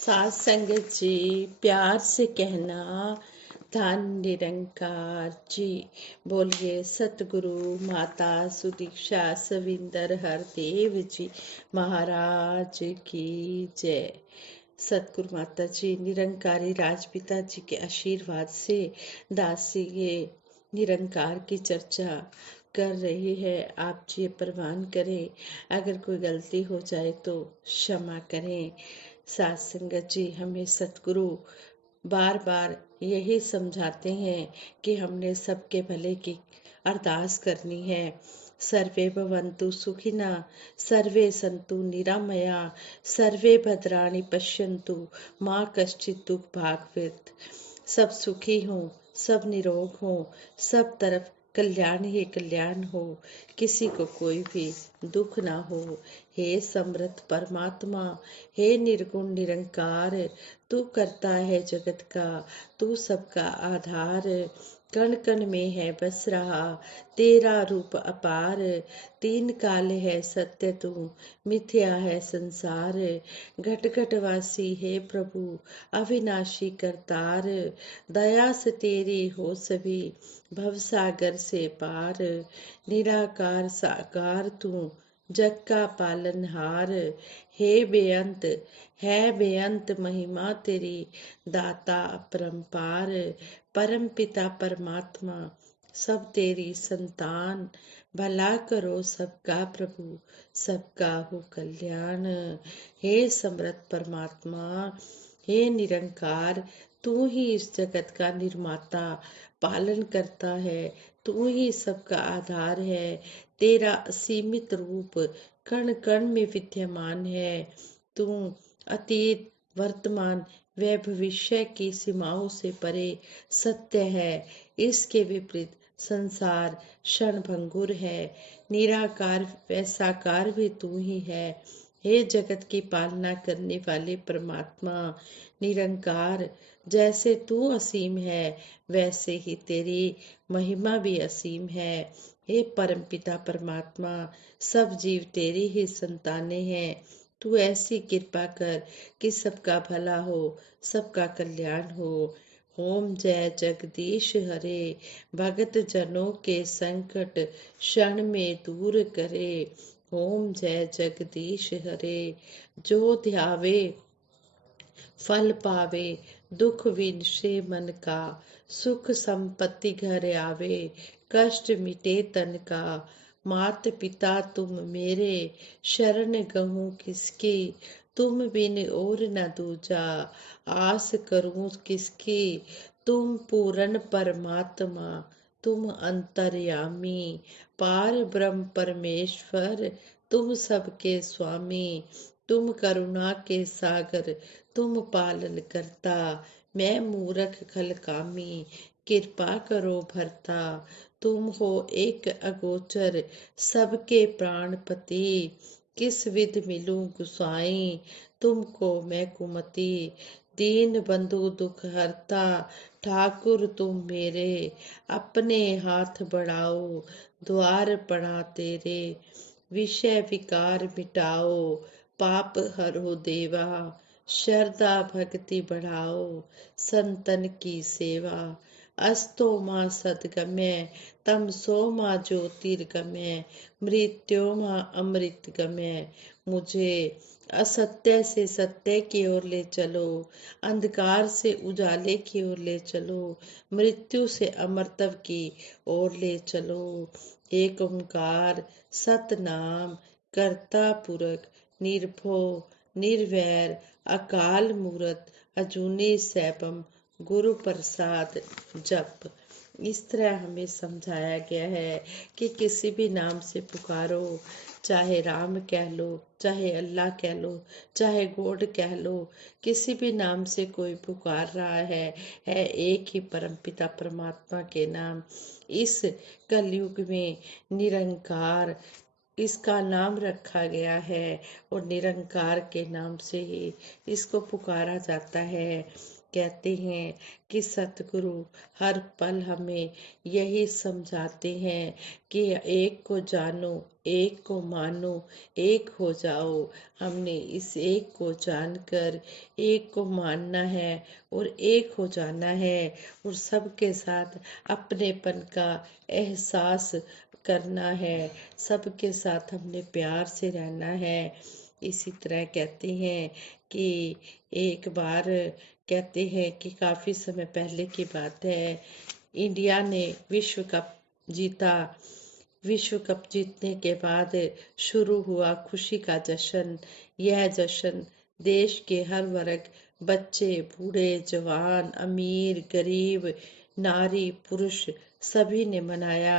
सात संगत जी, प्यार से कहना धन निरंकार जी। बोलिए सतगुरु माता सुदीक्षा सविंदर हरदेव जी महाराज की जय। सतगुरु माता जी निरंकारी राजपिता जी के आशीर्वाद से दासी ये निरंकार की चर्चा कर रही है। आप जी प्रवान करें, अगर कोई गलती हो जाए तो क्षमा करें। सात संगत जी, हमें सतगुरु बार बार यही समझाते हैं कि हमने सबके भले की अरदास करनी है। सर्वे भवन्तु सुखिना, सर्वे सन्तु निरामया, सर्वे भद्राणि पश्यन्तु, माँ कश्चित् दुख भाग्भेद। सब सुखी हों, सब निरोग हों, सब तरफ कल्याण ही कल्याण हो, किसी को कोई भी दुख ना हो। हे समर्थ परमात्मा, हे निर्गुण निरंकार, तू करता है जगत का, तू सबका आधार। कण कण में है बस रहा तेरा रूप अपार, तीन काल है सत्य तू, मिथ्या है संसार। घट घट वासी है प्रभु, अविनाशी करतार, दया से तेरी हो सभी भवसागर से पार। निराकार साकार तू, जग का पालनहार, हे बेअंत है बेअंत महिमा तेरी, दाता अपरंपार। परम पिता परमात्मा सब तेरी संतान, भला करो सबका प्रभु, सबका हो कल्याण। हे समर्थ परमात्मा, हे निरंकार, तू ही इस जगत का निर्माता पालन करता है, तू ही सबका आधार है। तेरा असीमित रूप कण कण में विद्यमान है। तू अतीत वर्तमान व भविष्य की सीमाओं से परे सत्य है। इसके विपरीत संसार क्षणभंगुर है। निराकार व साकार भी तू ही है। हे जगत की पालना करने वाले परमात्मा निरंकार, जैसे तू असीम है वैसे ही तेरी महिमा भी असीम है। हे परमपिता परमात्मा, सब जीव तेरी ही संतानें हैं। तू ऐसी कृपा कर कि सबका भला हो, सबका कल्याण हो। ओम जय जगदीश हरे, भगत जनों के संकट क्षण में दूर करे। ओम जय जगदीश हरे, जो ध्यावे फल पावे, दुख विनशे मन का, सुख संपत्ति घर आवे, कष्ट मिटे तन का। मात पिता तुम मेरे, शरण गहूँ किसकी, तुम बिन और न दूजा, आस करूं किसकी। तुम पूर्ण परमात्मा, तुम अंतर्यामी, पार ब्रह्म परमेश्वर, तुम सबके स्वामी। तुम करुणा के सागर, तुम पालन करता, मैं मूरख खल कामी, कृपा करो भरता। तुम हो एक अगोचर, सबके प्राणपति, किस विध मिलूं गुसाई, तुमको मैं कुमति। दीन बंधु दुख हरता, ठाकुर तुम मेरे, अपने हाथ बढ़ाओ, द्वार पड़ा तेरे। विषय विकार मिटाओ, पाप हरो देवा, श्रद्धा भक्ति बढ़ाओ, संतन की सेवा। अस्तो माँ सदगमय, तमसो माँ ज्योतिर्गमय, मृत्योर्मा अमृत गमय। मुझे असत्य से सत्य की ओर ले चलो, अंधकार से उजाले की ओर ले चलो, मृत्यु से अमरत्व की ओर ले चलो। एक ओंकार सतनाम, करता पुरख निर्भो निर्वैर, अकाल मूरत अजूनी सैभम, गुरु प्रसाद जप। इस तरह हमें समझाया गया है कि किसी भी नाम से पुकारो, चाहे राम कह लो, चाहे अल्लाह कह लो, चाहे गॉड कह लो, किसी भी नाम से कोई पुकार रहा है एक ही परमपिता परमात्मा के नाम। इस कलयुग में निरंकार इसका नाम रखा गया है और निरंकार के नाम से ही इसको पुकारा जाता है। कहते हैं कि सतगुरु हर पल हमें यही समझाते हैं कि एक को जानो, एक को मानो, एक हो जाओ। हमने इस एक को जानकर एक को मानना है और एक हो जाना है और सबके साथ अपनेपन का एहसास करना है। सबके साथ हमने प्यार से रहना है। इसी तरह कहते हैं कि एक बार कहते हैं कि काफी समय पहले की बात है, इंडिया ने विश्व कप जीता। विश्व कप जीतने के बाद शुरू हुआ खुशी का जश्न। यह जश्न देश के हर वर्ग, बच्चे, बूढ़े, जवान, अमीर, गरीब, नारी, पुरुष सभी ने मनाया।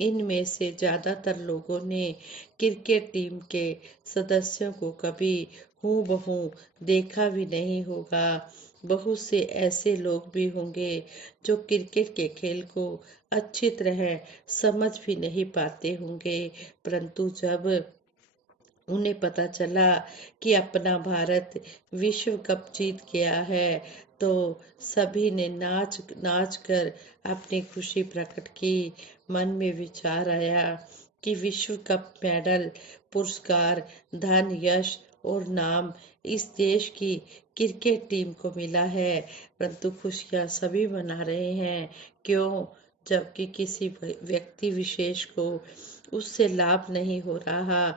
इनमें से ज्यादातर लोगों ने क्रिकेट टीम के सदस्यों को कभी हूबहू देखा भी नहीं होगा। बहुत से ऐसे लोग भी होंगे जो क्रिकेट के खेल को अच्छी तरह समझ भी नहीं पाते होंगे, परंतु जब उन्हें पता चला कि अपना भारत विश्व कप जीत गया है तो सभी ने नाच नाच कर अपनी खुशी प्रकट की। मन में विचार आया कि विश्व कप मेडल, पुरस्कार, धन, यश और नाम इस देश की क्रिकेट टीम को मिला है, परंतु खुशियां सभी मना रहे हैं। क्यों? जबकि किसी व्यक्ति विशेष को उससे लाभ नहीं हो रहा।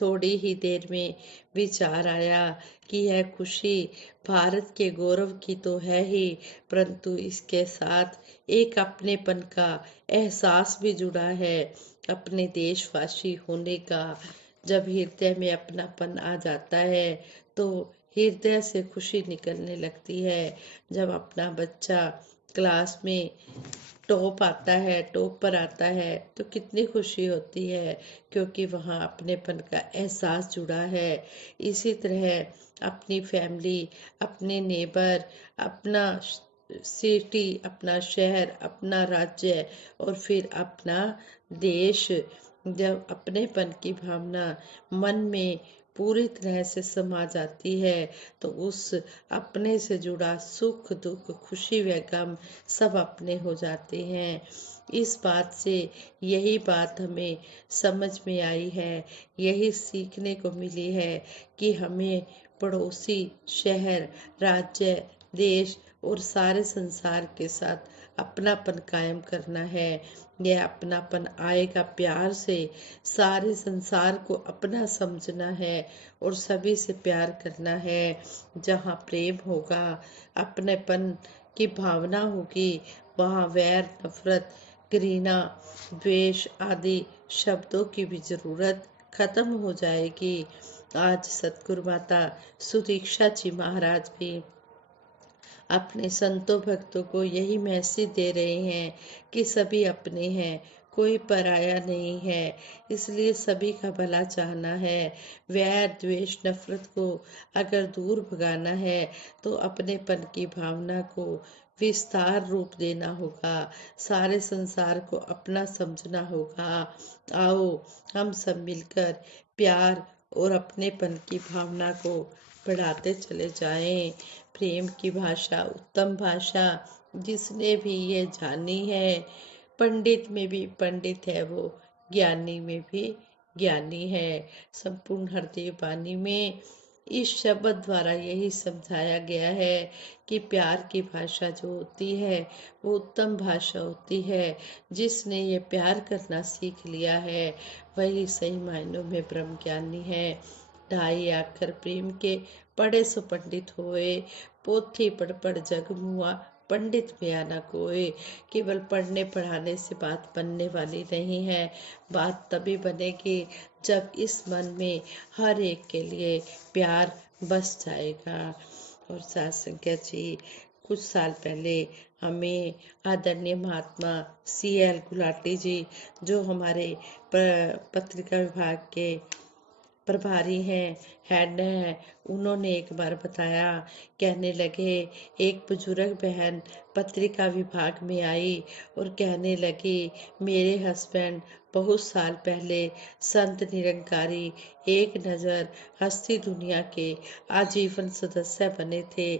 थोड़ी ही देर में विचार आया कि यह खुशी भारत के गौरव की तो है ही, परंतु इसके साथ एक अपनेपन का एहसास भी जुड़ा है, अपने देशवासी होने का। जब हृदय में अपनापन आ जाता है तो हृदय से खुशी निकलने लगती है। जब अपना बच्चा क्लास में टॉप पर आता है तो कितनी खुशी होती है, क्योंकि वहाँ अपनेपन का एहसास जुड़ा है। इसी तरह अपनी फैमिली, अपने नेबर, अपना सिटी, अपना शहर, अपना राज्य और फिर अपना देश, जब अपनेपन की भावना मन में पूरी तरह से समा जाती है तो उस अपने से जुड़ा सुख दुख, खुशी व गम सब अपने हो जाते हैं। इस बात से यही बात हमें समझ में आई है, यही सीखने को मिली है कि हमें पड़ोसी, शहर, राज्य, देश और सारे संसार के साथ अपनापन कायम करना है। यह अपनापन आएगा प्यार से। सारे संसार को अपना समझना है और सभी से प्यार करना है। जहाँ प्रेम होगा, अपनेपन की भावना होगी, वहाँ वैर, नफरत, घृणा, द्वेष आदि शब्दों की भी जरूरत खत्म हो जाएगी। आज सतगुरु माता सुदीक्षा जी महाराज भी अपने संतों भक्तों को यही मैसेज दे रहे हैं कि सभी अपने हैं, कोई पराया नहीं है। इसलिए सभी का भला चाहना है। वैर, द्वेष, नफरत को अगर दूर भगाना है तो अपनेपन की भावना को विस्तार रूप देना होगा। सारे संसार को अपना समझना होगा। आओ हम सब मिलकर प्यार और अपनेपन की भावना को बढ़ाते चले जाएं। प्रेम की भाषा उत्तम भाषा, जिसने भी ये जानी है, पंडित में भी पंडित है वो, ज्ञानी में भी ज्ञानी है। संपूर्ण हृदय वाणी में इस शब्द द्वारा यही समझाया गया है कि प्यार की भाषा जो होती है वो उत्तम भाषा होती है। जिसने ये प्यार करना सीख लिया है वही सही मायनों में ब्रह्म ज्ञानी है। ढाई अक्षर प्रेम के पढ़े सो पंडित होए, पोथी पढ़ पढ़ जग मुआ, पंडित मिया न कोई। केवल पढ़ने पढ़ाने से बात बनने वाली नहीं है। बात तभी बनेगी जब इस मन में हर एक के लिए प्यार बस जाएगा। और साथ संगत जी, कुछ साल पहले हमें आदरणीय महात्मा CL गुलाटी जी, जो हमारे पत्रिका विभाग के प्रभारी हैं, हेड हैं, उन्होंने एक बार बताया, कहने लगे एक बुजुर्ग बहन पत्रिका विभाग में आई और कहने लगी मेरे हस्बैंड बहुत साल पहले संत निरंकारी एक नज़र हस्ती दुनिया के आजीवन सदस्य बने थे।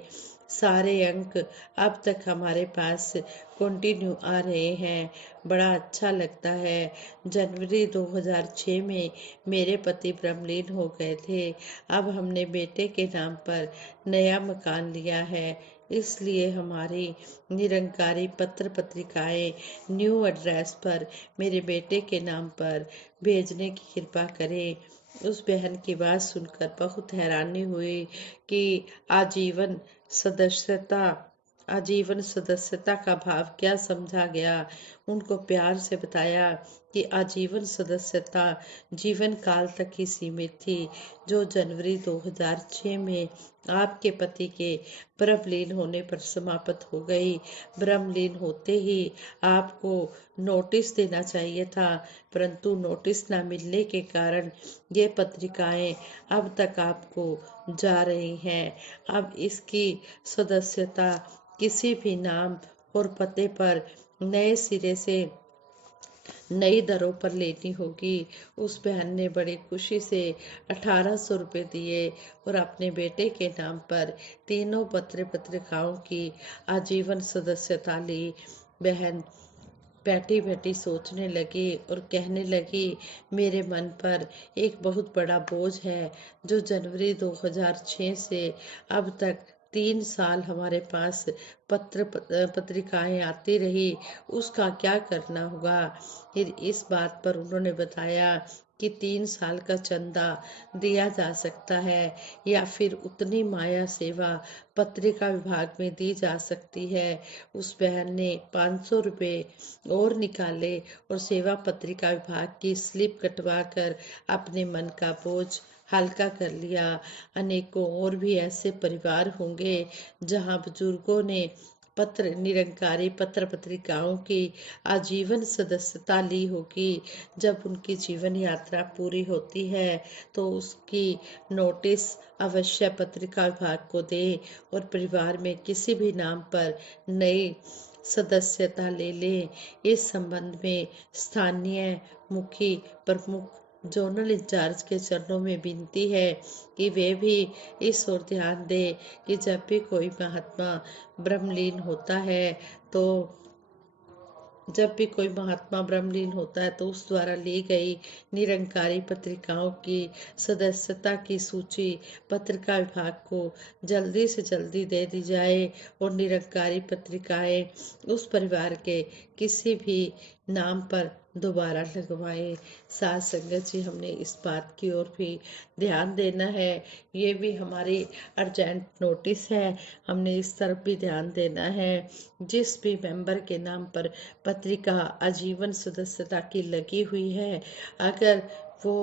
सारे अंक अब तक हमारे पास कंटिन्यू आ रहे हैं। बड़ा अच्छा लगता है। जनवरी 2006 में मेरे पति ब्रह्मलीन हो गए थे। अब हमने बेटे के नाम पर नया मकान लिया है, इसलिए हमारी निरंकारी पत्र पत्रिकाएं न्यू एड्रेस पर मेरे बेटे के नाम पर भेजने की कृपा करें। उस बहन की बात सुनकर बहुत हैरानी हुई कि आजीवन सदस्यता आजीवन सदस्यता का भाव क्या समझा गया। उनको प्यार से बताया कि आजीवन सदस्यता जीवन काल तक ही सीमित थी, जो जनवरी 2006 में आपके पति के ब्रह्मलीन होने पर समाप्त हो गई। ब्रह्मलीन होते ही आपको नोटिस देना चाहिए था, परंतु नोटिस न मिलने के कारण ये पत्रिकाएं अब तक आपको जा रही हैं। अब इसकी सदस्यता किसी भी नाम और पते पर नए सिरे से नई दरों पर लेनी होगी। उस बहन ने बड़ी खुशी से 1800 रुपये दिए और अपने बेटे के नाम पर तीनों पत्र पत्रिकाओं की आजीवन सदस्यता ली। बहन बैठी बैठी सोचने लगी और कहने लगी, मेरे मन पर एक बहुत बड़ा बोझ है, जो जनवरी 2006 से अब तक 3 साल हमारे पास पत्रिकाएं आती रही, उसका क्या करना होगा। फिर इस बात पर उन्होंने बताया कि 3 साल का चंदा दिया जा सकता है या फिर उतनी माया सेवा पत्रिका विभाग में दी जा सकती है। उस बहन ने 500 रुपये और निकाले और सेवा पत्रिका विभाग की स्लिप कटवा कर अपने मन का बोझ हल्का कर लिया। अनेकों और भी ऐसे परिवार होंगे जहां बुजुर्गों ने निरंकारी पत्र पत्रिकाओं की आजीवन सदस्यता ली होगी। जब उनकी जीवन यात्रा पूरी होती है तो उसकी नोटिस अवश्य पत्रिका विभाग को दें और परिवार में किसी भी नाम पर नई सदस्यता ले लें। इस संबंध में स्थानीय मुखी प्रमुख जोनल इंचार्ज के चरणों में विनती है कि वे भी इस ओर ध्यान दें कि जब भी कोई महात्मा ब्रह्मलीन होता है तो उस द्वारा ली गई निरंकारी पत्रिकाओं की सदस्यता की सूची पत्रिका विभाग को जल्दी से जल्दी दे दी जाए और निरंकारी पत्रिकाएं उस परिवार के किसी भी नाम पर दोबारा लगवाएं। साथ संगत जी, हमने इस बात की ओर भी ध्यान देना है। ये भी हमारी अर्जेंट नोटिस है, हमने इस तरफ भी ध्यान देना है। जिस भी मेंबर के नाम पर पत्रिका आजीवन सदस्यता की लगी हुई है, अगर वो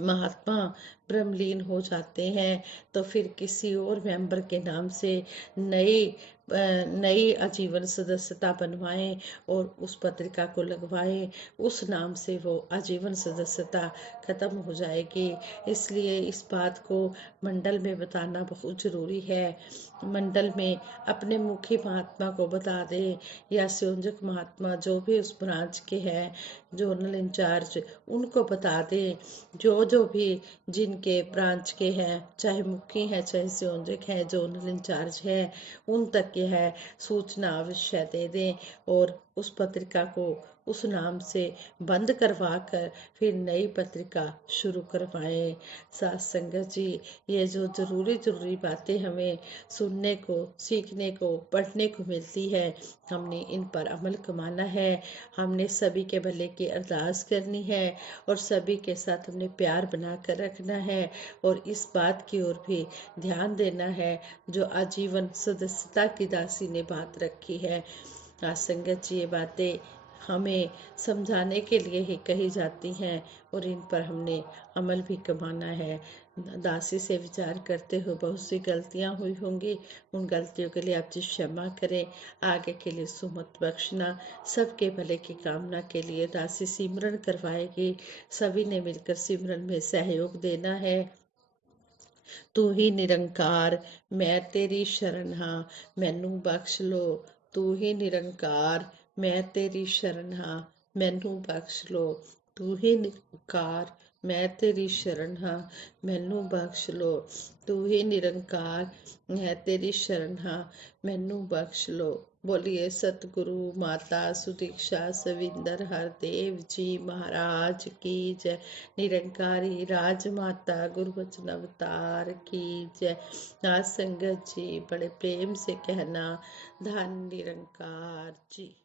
महात्मा ब्रह्मलीन हो जाते हैं तो फिर किसी और मेंबर के नाम से नई आजीवन सदस्यता बनवाएं और उस पत्रिका को लगवाएं। उस नाम से वो आजीवन सदस्यता खत्म हो जाएगी। इसलिए इस बात को मंडल में बताना बहुत जरूरी है। मंडल में अपने मुखी महात्मा को बता दें या संयोजक महात्मा जो भी उस ब्रांच के हैं, जोनल इंचार्ज, उनको बता दें। जो भी जिनके ब्रांच के हैं, चाहे मुखी हैं चाहे संयोजक हैं, जोनल इंचार्ज है, उन तक यह सूचना अवश्य दे दें और उस पत्रिका को उस नाम से बंद करवा कर फिर नई पत्रिका शुरू करवाएं। साथ संगत जी, ये जो जरूरी बातें हमें सुनने को, सीखने को, पढ़ने को मिलती है, हमने इन पर अमल कमाना है। हमने सभी के भले की अरदास करनी है और सभी के साथ हमने प्यार बना कर रखना है और इस बात की ओर भी ध्यान देना है जो आजीवन सदस्यता की दासी ने बात रखी है। संगत जी, ये बातें हमें समझाने के लिए ही कही जाती हैं और इन पर हमने अमल भी कमाना है। दासी से विचार करते हुए बहुत सी गलतियां हुई होंगी, उन गलतियों के लिए आप जी क्षमा करें। आगे के लिए सुमत बख्शना। सबके भले की कामना के लिए दासी सिमरन करवाएगी। सभी ने मिलकर सिमरन में सहयोग देना है। तू ही निरंकार, मैं तेरी शरण हाँ, मैनू बख्श लो। तू ही निरंकार, मैं तेरी शरण हाँ, मैनू बख्श लो। तू ही निरंकार, मैं तेरी शरण हाँ, मैनू बख्श लो। तू ही निरंकार, मैं तेरी शरण हाँ, मैनू बख्श लो। बोलिए सतगुरु माता सुदीक्षा सविंदर हरदेव जी महाराज की जय। निरंकारी राजमाता गुरुवचन अवतार की जय। आज संगत जी बड़े प्रेम से कहना, धन निरंकार जी।